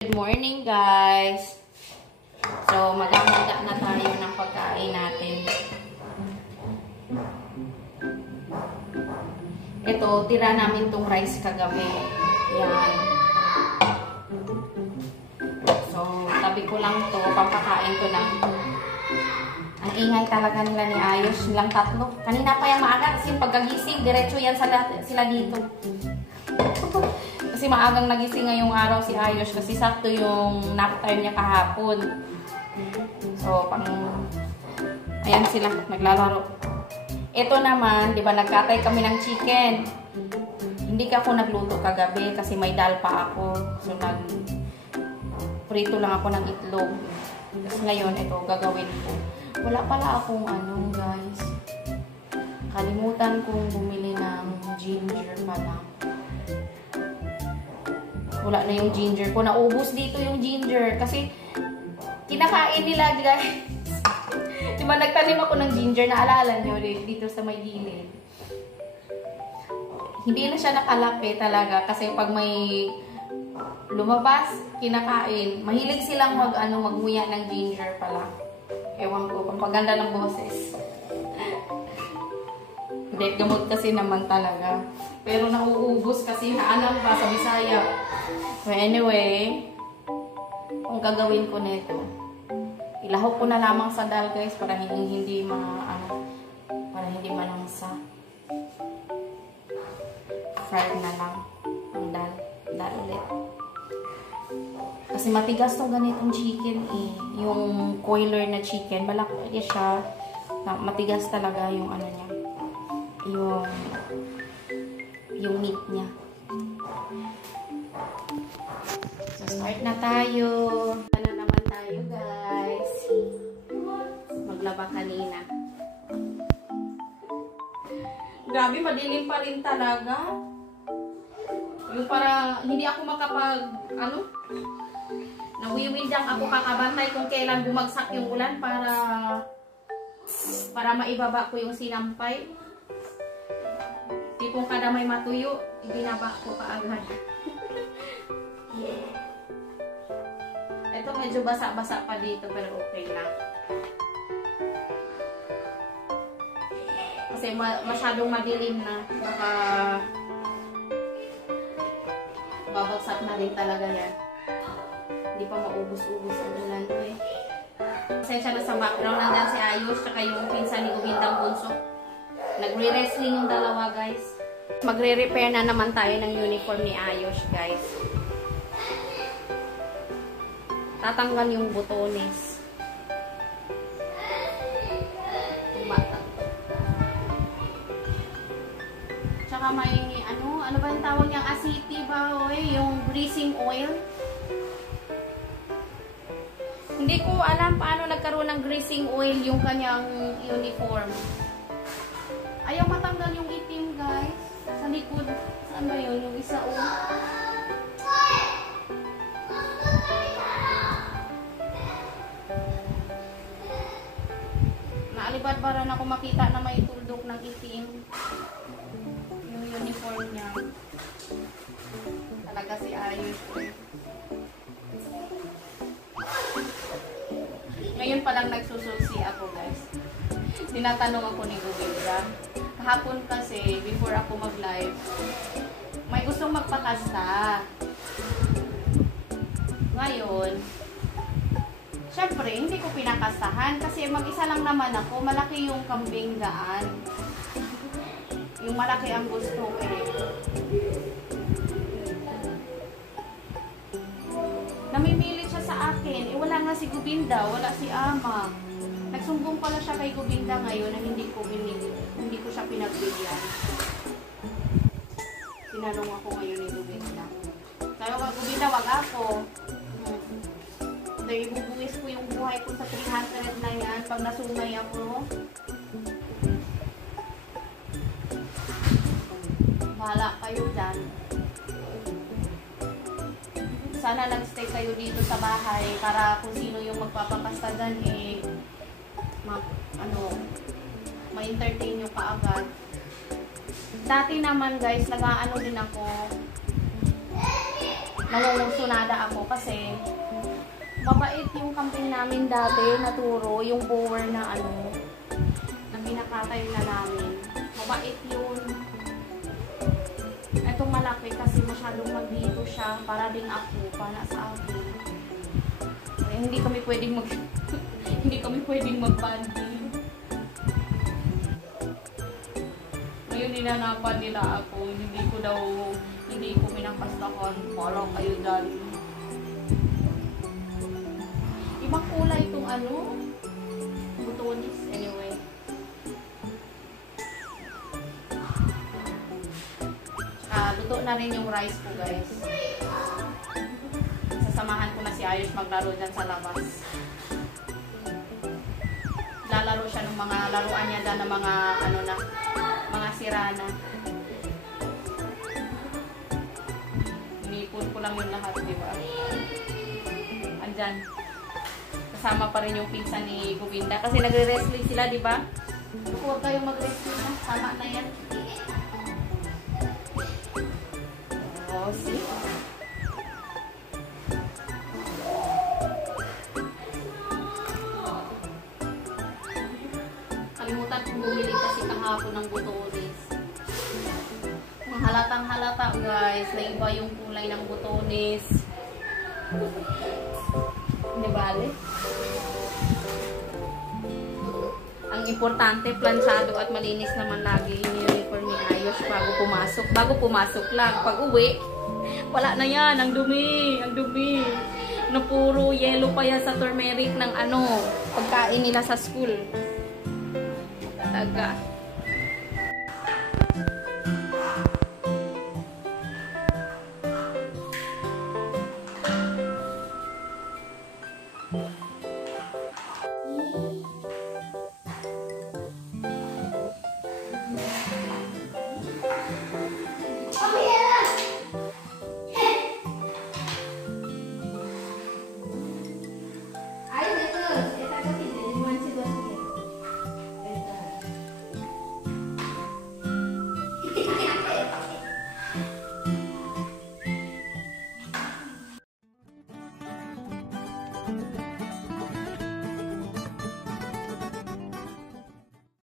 Good morning guys. So maghahanda na tayo ng pagkain natin. Ito, tira namin tong rice kagabi. Yan. So tabi ko lang to, pampakain ko lang. Ang ingay talaga nila ni Ayos, nilang tatlo. Kanina pa yan maaga kasi pagkagising, diretso yan sila dito. Kasi maagang nagising ngayong araw si Ayos kasi sakto yung nap time niya kahapon. So, ayan sila, naglalaro. Ito naman, di ba nagkatay kami ng chicken. Hindi ako nagluto kagabi kasi may dal pa ako. So, prito lang ako ng itlog. Tapos ngayon, ito, gagawin ko. Wala pala akong guys. Kalimutan kong bumili ng ginger pala. Wala na yung ginger ko. Naubos dito yung ginger. Kasi, kinakain nila, guys. Diba, nagtanim ako ng ginger. Naalala nyo rin dito sa may gilid. Hindi na siya nakalaki talaga. Kasi pag may lumabas, kinakain. Mahilig silang magmuya ng ginger pala. Ewan ko, pampaganda ng boses. Hindi, gamot kasi naman talaga. Pero nauubos kasi naalam pa sa Bisaya. So anyway, kung gagawin ko nito, ilahok ko na lamang sa dal guys para hindi manangsa. Fried na lang ang dal ulit. Kasi matigas tong ganitong chicken eh. Yung coiler na chicken, malaki siya. Matigas talaga yung niya. Yung meat niya. So, start na tayo. Ano naman tayo, guys? Maglaba kanina. Grabe, madilim pa rin talaga. Yung para, hindi ako nawiwindang ako kakabantay kung kailan bumagsak yung ulan para maibaba ko yung sinampay. Tipong kada may matuyo, ibinaba ko kaagad. Ito medyo basa-basa pa dito pero okay lang. Kasi masyadong madilim na. Baka babagsak na rin talaga yan. Hindi pa maubos-ubos ang ulan ko eh. Pasensya na sa background. Nandyan si Ayos tsaka yung pinsan ni Gumindang Bunso. Nagre-wrestling yung dalawa guys. Magre-repair na naman tayo ng uniform ni Ayos guys. Tatanggal yung butones. Tumatang to. Tsaka may ano ba yung tawag niyang asiti ba? Yung greasing oil. Hindi ko alam paano nagkaroon ng greasing oil yung kanyang uniform. Ayaw matanggal yung itim guys. Sa likod. Saan ba yun? Yung isa Naalibad-baran ako makita na may tuldok ng itim. Yung uniform niya. Talaga si Ayos. Ngayon palang nagsusulsi ako guys. Tinatanong ako ni Gubindang. Kahapon kasi, before ako mag-live, may gustong magpakasta. Ngayon, syempre, hindi ko pinakastahan kasi mag-isa lang naman ako. Malaki yung kambing daan. Yung malaki ang gusto eh. Namimilit siya sa akin. Wala nga si Gubinda, wala si Ama. Nagsumbong pala siya kay Gubinda ngayon na hindi ko siya pinagbigyan. Tinanong ako ngayon ni Gubinda. Sabi ko, Gubinda, wag ako. Dahil ibubuwis ko yung buhay ko sa 300 na yan pag nasumay ako. Bahala kayo dyan. Sana nag-stay kayo dito sa bahay para kung sino yung magpapakasta dyan ma-entertain nyo kaagad. Dati naman guys, nag-aano din ako, nangungursunada ako kasi Mabait yung camping namin dati, naturo, yung bower na ano, na pinakatay na namin. Mabait yun. Itong malaki kasi masyadong magdito siya, para ding ako, para sa akin. Eh, hindi kami pwedeng hindi kami pwedeng mag-banding. Ngayon ninanapan nila ako, hindi ko minapastakan, para kayo dyan. Ibang kulay itong ano, butonis, anyway. Luto na rin yung rice ko, guys. Sasamahan ko na si Ayos maglaro dyan sa labas. Lalaro siya ng mga laruan niya dyan ng mga ano na, mga sirana. Inipon ko lang yung lahat, di ba? Andyan. Kasama pa rin yung pinsan ni Govinda. Kasi nagre-wrestling sila, di ba? Huwag kayong mag-wrestling na. Tama na yan. Oh, see? Kalimutan kong bumili kasi kahapon ng butones. Halatang halata, guys. Naiba yung kulay ng butones. Hindi bale? Ang importante, planchado at malinis naman lagi yung uniform ni Ayos bago pumasok. Bago pumasok lang. Pag uwi, wala na yan. Ang dumi. Ang dumi. Na puro yellow pa yan sa turmeric ng ano, pagkain nila sa school. Talaga.